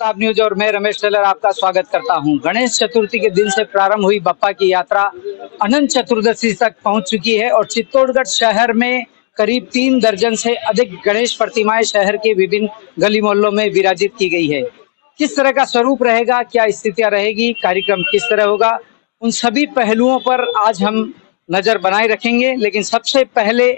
Pratap news और मैं Ramesh Taylor आपका स्वागत करता हूं। गणेश चतुर्थी के दिन से प्रारंभ हुई बप्पा की यात्रा अनंत चतुर्दशी तक पहुंच चुकी है और चित्तौड़गढ़ शहर में करीब 3 दर्जन से अधिक गणेश प्रतिमाएं शहर के विभिन्न गली मोहल्लों में विराजित की गई है। किस तरह का स्वरूप रहेगा, क्या स्थितियां रहेगी, कार्यक्रम किस तरह होगा, उन सभी पहलुओं पर आज हम नजर बनाए रखेंगे। लेकिन सबसे पहले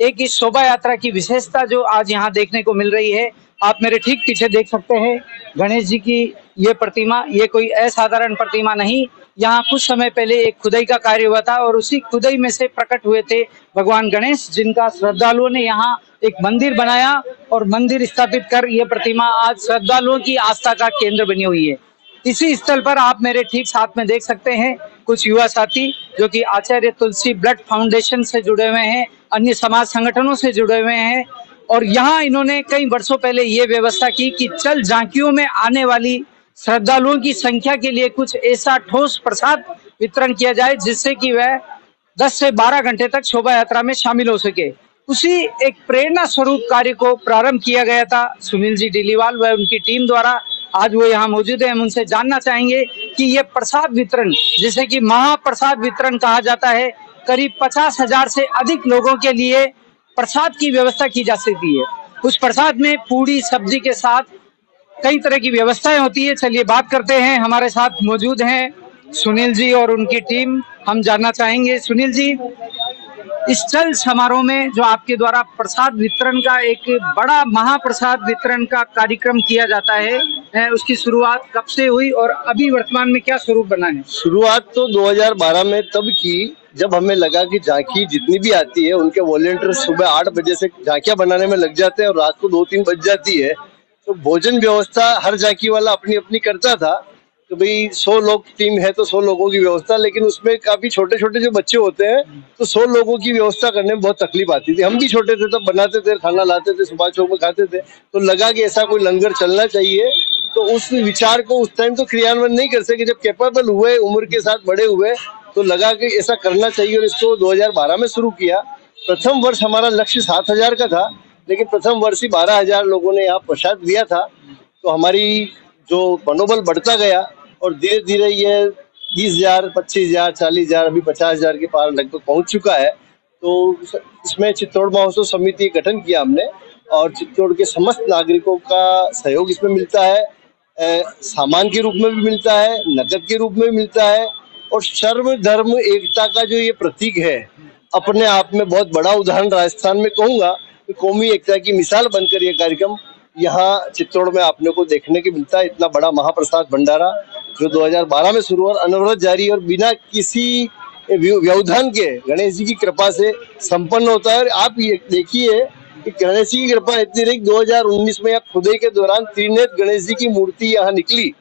एक इस शोभा यात्रा की विशेषता जो आज यहाँ देखने को मिल रही है, आप मेरे ठीक पीछे देख सकते हैं गणेश जी की ये प्रतिमा। ये कोई असाधारण प्रतिमा नहीं, यहाँ कुछ समय पहले एक खुदाई का कार्य हुआ था और उसी खुदाई में से प्रकट हुए थे भगवान गणेश, जिनका श्रद्धालुओं ने यहाँ एक मंदिर बनाया और मंदिर स्थापित कर ये प्रतिमा आज श्रद्धालुओं की आस्था का केंद्र बनी हुई है। इसी स्थल पर आप मेरे ठीक साथ में देख सकते हैं कुछ युवा साथी जो कि आचार्य तुलसी ब्लड फाउंडेशन से जुड़े हुए हैं, अन्य समाज संगठनों से जुड़े हुए हैं और यहाँ इन्होंने कई वर्षों पहले ये व्यवस्था की कि चल झांकियों में आने वाली श्रद्धालुओं की संख्या के लिए कुछ ऐसा ठोस प्रसाद वितरण किया जाए जिससे कि वह 10 से 12 घंटे तक शोभा यात्रा में शामिल हो सके। उसी एक प्रेरणा स्वरूप कार्य को प्रारंभ किया गया था सुनील जी डिलीवाल व उनकी टीम द्वारा। आज वो यहाँ मौजूद है, हम उनसे जानना चाहेंगे कि ये प्रसाद वितरण, जिसे कि महाप्रसाद वितरण कहा जाता है, करीब 50,000 से अधिक लोगों के लिए प्रसाद की व्यवस्था की जा सकती है। उस प्रसाद में पूरी सब्जी के साथ कई तरह की व्यवस्थाएं होती है। चलिए बात करते हैं, हमारे साथ मौजूद हैं सुनील जी और उनकी टीम। हम जानना चाहेंगे सुनील जी, इस चल समारोह में जो आपके द्वारा प्रसाद वितरण का एक बड़ा महाप्रसाद वितरण का कार्यक्रम किया जाता है, उसकी शुरुआत कब से हुई और अभी वर्तमान में क्या स्वरूप बना है? शुरुआत तो 2012 में तब की जब हमें लगा कि झांकी जितनी भी आती है उनके वॉलेंटियर सुबह 8 बजे से झांकियां बनाने में लग जाते हैं और रात को 2-3 बज जाती है। तो भोजन व्यवस्था हर झांकी वाला अपनी अपनी करता था। तो भाई 100 लोग टीम है तो 100 लोगों की व्यवस्था, लेकिन उसमें काफी छोटे छोटे जो बच्चे होते हैं तो 100 लोगों की व्यवस्था करने में बहुत तकलीफ आती थी। हम भी छोटे थे तब बनाते थे, खाना लाते थे, सुबह चौक में खाते थे। तो लगा कि ऐसा कोई लंगर चलना चाहिए। तो उस विचार को उस टाइम तो क्रियान्वयन नहीं कर सके। जब कैपेबल हुए, उम्र के साथ बड़े हुए, तो लगा कि ऐसा करना चाहिए और इसको 2012 में शुरू किया। प्रथम वर्ष हमारा लक्ष्य 7,000 का था, लेकिन प्रथम वर्ष ही 12,000 लोगों ने यहाँ प्रसाद दिया था। तो हमारी जो मनोबल बढ़ता गया और धीरे धीरे ये 20,000, 25,000, 40,000, अभी 50,000 के पार लगभग पहुंच चुका है। तो इसमें चित्तौड़ महोत्सव समिति गठन किया हमने और चित्तौड़ के समस्त नागरिकों का सहयोग इसमें मिलता है। सामान के रूप में भी मिलता है, नकद के रूप में भी मिलता है और सर्व धर्म एकता का जो ये प्रतीक है, अपने आप में बहुत बड़ा उदाहरण राजस्थान में कहूंगा कि कौमी एकता की मिसाल बनकर ये कार्यक्रम यहाँ चित्तौड़ में आपने को देखने को मिलता है। इतना बड़ा महाप्रसाद भंडारा जो 2012 में शुरू और अनवरत जारी और बिना किसी व्यवधान के गणेश जी की कृपा से संपन्न होता है। और आप ये देखिए कि गणेश जी की कृपा इतनी रही, 2019 में यहाँ खुदाई के दौरान त्रिनेत्र गणेश जी की मूर्ति यहाँ निकली,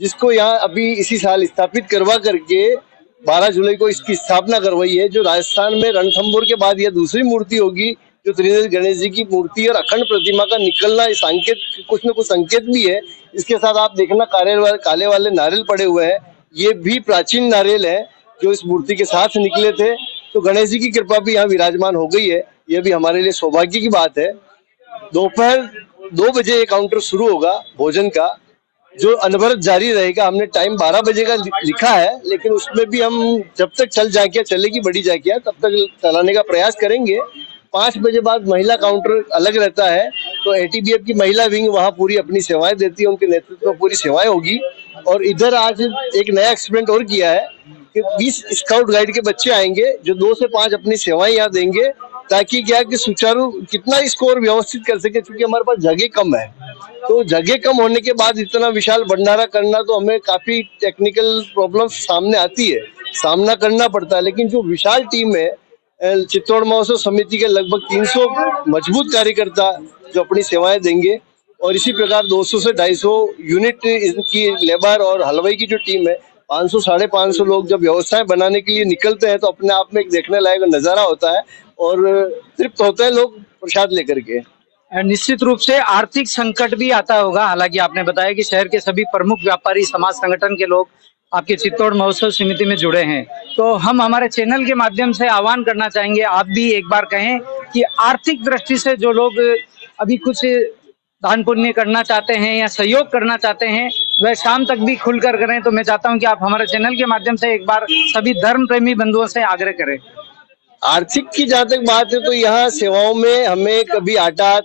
जिसको यहाँ अभी इसी साल स्थापित करवा करके 12 जुलाई को इसकी स्थापना करवाई है। जो राजस्थान में रणथंभौर के बाद यह दूसरी मूर्ति होगी जो त्रिनेत्र गणेश जी की मूर्ति और अखंड प्रतिमा का निकलना, इस संकेत कुछ न कुछ संकेत भी है। इसके साथ आप देखना काले वाले नारियल पड़े हुए हैं, ये भी प्राचीन नारियल है जो इस मूर्ति के साथ निकले थे। तो गणेश जी की कृपा भी यहाँ विराजमान हो गई है, यह भी हमारे लिए सौभाग्य की बात है। दोपहर 2 बजे ये काउंटर शुरू होगा भोजन का, जो अनवरत जारी रहेगा। हमने टाइम 12 बजे का लिखा है, लेकिन उसमें भी हम जब तक चल झांकियां चलेगी, बड़ी झांकियां, तब तक चलाने का प्रयास करेंगे। 5 बजे बाद महिला काउंटर अलग रहता है, तो एटीबीएफ की महिला विंग वहाँ पूरी अपनी सेवाएं देती है, उनके नेतृत्व में पूरी सेवाएं होगी। और इधर आज एक नया एक्सपेरिमेंट और किया है कि 20 स्काउट गाइड के बच्चे आएंगे जो 2 से 5 अपनी सेवाएं यहाँ देंगे, ताकि क्या कि सुचारू कितना इसको और व्यवस्थित कर सके, क्योंकि हमारे पास जगह कम है। तो जगह कम होने के बाद इतना विशाल भंडारा करना तो हमें काफी टेक्निकल प्रॉब्लम सामने आती है, सामना करना पड़ता है। लेकिन जो विशाल टीम है चित्तौड़ महोत्सव समिति के लगभग 300 मजबूत कार्यकर्ता जो अपनी सेवाएं देंगे, और इसी प्रकार 200 से 250 यूनिट की लेबर और हलवाई की जो टीम है, 500 साढ़े 500 लोग जब व्यवस्थाएं बनाने के लिए निकलते हैं, तो अपने आप में एक देखने लायक नजारा होता है और तृप्त होते हैं लोग प्रसाद लेकर के। निश्चित रूप से आर्थिक संकट भी आता होगा। हालांकि आपने बताया कि शहर के सभी प्रमुख व्यापारी, समाज संगठन के लोग आपके चित्तौड़ महोत्सव समिति में जुड़े हैं, तो हम हमारे चैनल के माध्यम से आह्वान करना चाहेंगे, आप भी एक बार कहें कि आर्थिक दृष्टि से जो लोग अभी कुछ दान पुण्य करना चाहते हैं या सहयोग करना चाहते हैं वह शाम तक भी खुलकर करें। तो मैं चाहता हूं कि आप हमारे चैनल के माध्यम से एक बार सभी धर्म प्रेमी बंधुओं से आग्रह करें। आर्थिक की जहाँ तक बात है तो यहाँ सेवाओं में हमें कभी आटा,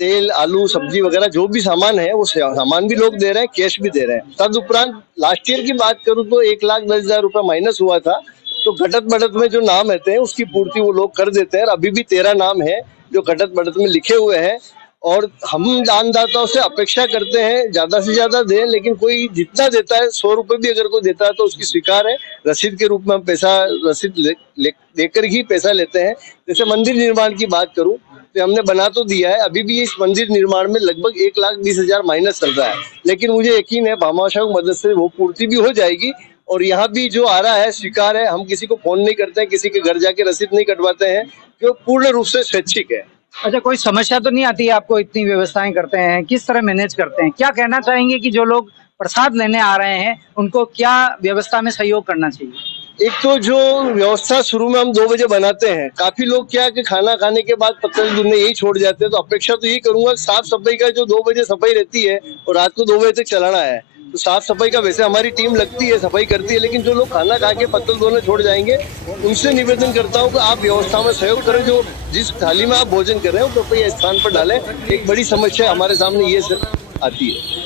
तेल, आलू, सब्जी वगैरह जो भी सामान है वो सामान भी लोग दे रहे हैं, कैश भी दे रहे हैं। तदुपरांत लास्ट ईयर की बात करूं तो 1,10,000 रुपए माइनस हुआ था, तो घटत बढ़त में जो नाम रहते हैं उसकी पूर्ति वो लोग कर देते हैं। अभी भी 13 नाम है जो घटत बढ़त में लिखे हुए हैं और हम दानदाताओं से अपेक्षा करते हैं ज्यादा से ज्यादा दें, लेकिन कोई जितना देता है 100 रुपए भी अगर कोई देता है तो उसकी स्वीकार है। रसीद के रूप में हम पैसा रसीद लेकर ही पैसा लेते हैं। जैसे मंदिर निर्माण की बात करूं तो हमने बना तो दिया है, अभी भी इस मंदिर निर्माण में लगभग 1,20,000 माइनस चल रहा है, लेकिन मुझे यकीन है भामाशाह की मदद से वो पूर्ति भी हो जाएगी। और यहाँ भी जो आ रहा है स्वीकार है, हम किसी को फोन नहीं करते हैं, किसी के घर जाके रसीद नहीं कटवाते हैं, जो पूर्ण रूप से स्वैच्छिक है। अच्छा, कोई समस्या तो नहीं आती है आपको? इतनी व्यवस्थाएं करते हैं, किस तरह मैनेज करते हैं? क्या कहना चाहेंगे कि जो लोग प्रसाद लेने आ रहे हैं उनको क्या व्यवस्था में सहयोग करना चाहिए? एक तो जो व्यवस्था शुरू में हम 2 बजे बनाते हैं, काफी लोग क्या कि खाना खाने के बाद पत्तल दूधने यही छोड़ जाते हैं, तो अपेक्षा तो यही करूंगा साफ सफाई का जो 2 बजे सफाई रहती है और रात को 2 बजे तक चलाना है, तो साफ सफाई का वैसे हमारी टीम लगती है, सफाई करती है, लेकिन जो लोग खाना खा के पत्तल धोने छोड़ जाएंगे उनसे निवेदन करता हूँ कि आप व्यवस्था में सहयोग करें। जो जिस थाली में आप भोजन कर रहे हो तो कृपया स्थान पर डालें। एक बड़ी समस्या हमारे सामने ये आती है।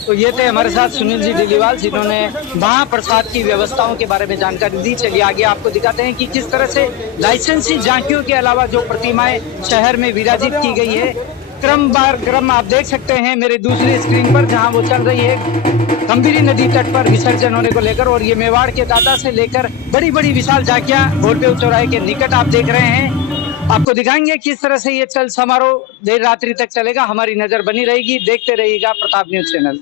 तो ये थे हमारे साथ सुनील जी डिलीवाल, जिन्होंने महाप्रसाद की व्यवस्थाओं के बारे में जानकारी दी। चलिए आगे आपको दिखाते हैं कि किस तरह से लाइसेंसी झांकियों के अलावा जो प्रतिमाएं शहर में विराजित की गई है, क्रम आप देख सकते हैं मेरे दूसरी स्क्रीन पर, जहां वो चल रही है गंभीरी नदी तट पर विसर्जन होने को लेकर। और ये मेवाड़ के दादा से लेकर बड़ी बड़ी विशाल झांकियां भोरदेव चौराहे के निकट आप देख रहे हैं। आपको दिखाएंगे किस तरह से ये चल समारोह देर रात्रि तक चलेगा। हमारी नजर बनी रहेगी, देखते रहिएगा प्रताप न्यूज चैनल।